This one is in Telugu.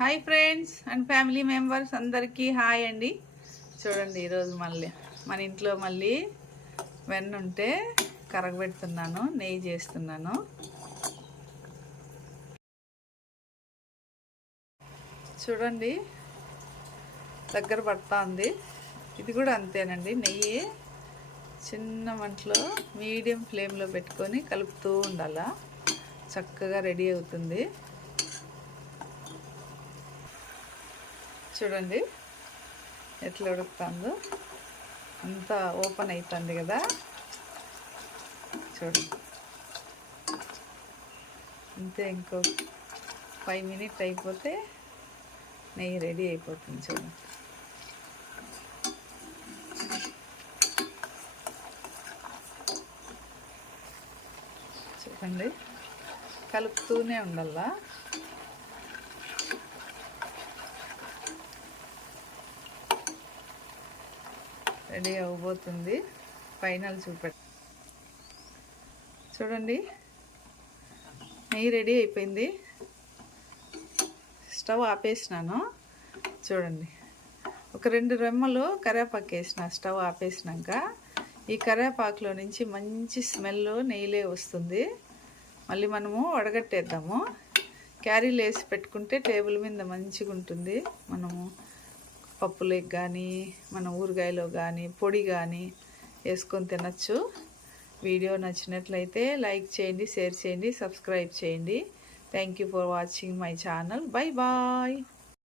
Hi friends and family members అందరికీ హాయ్ అండి. చూడండి ఈరోజు మళ్ళీ మన ఇంట్లో మళ్ళీ వెన్న ఉంటే కరగబెడుతున్నాను, నెయ్యి చేస్తున్నాను. చూడండి దగ్గర పడతా ఉంది. ఇది కూడా అంతేనండి, నెయ్యి చిన్న మంటలో మీడియం ఫ్లేమ్లో పెట్టుకొని కలుపుతూ ఉండాలా, చక్కగా రెడీ అవుతుంది. చూడండి ఎట్లా ఉడుకుతుందో, అంతా ఓపెన్ అవుతుంది కదా. చూడండి అంతే, ఇంకో 5 మినిట్స్ అయిపోతే నెయ్యి రెడీ అయిపోతుంది. చూడండి చూడండి కలుపుతూనే ఉండాలా. రెడీ అవ్వబోతుంది. ఫైనల్ చూడండి నెయ్యి రెడీ అయిపోయింది. స్టవ్ ఆపేసినాను. చూడండి ఒక 2 రెమ్మలు కరివేపాకు వేసిన స్టవ్ ఆపేసినాక. ఈ కరివేపాకులో నుంచి మంచి స్మెల్ నెయ్యిలే వస్తుంది. మళ్ళీ మనము వడగట్టేద్దాము. క్యారీలు వేసి పెట్టుకుంటే టేబుల్ మీద మంచిగా ఉంటుంది. మనము పప్పులోకి కానీ మన ఊరగాయలో కానీ పొడి కానీ వేసుకొని తినచ్చు. వీడియో నచ్చినట్లయితే లైక్ చేయండి, షేర్ చేయండి, సబ్స్క్రైబ్ చేయండి. Thank you for watching my channel. Bye bye.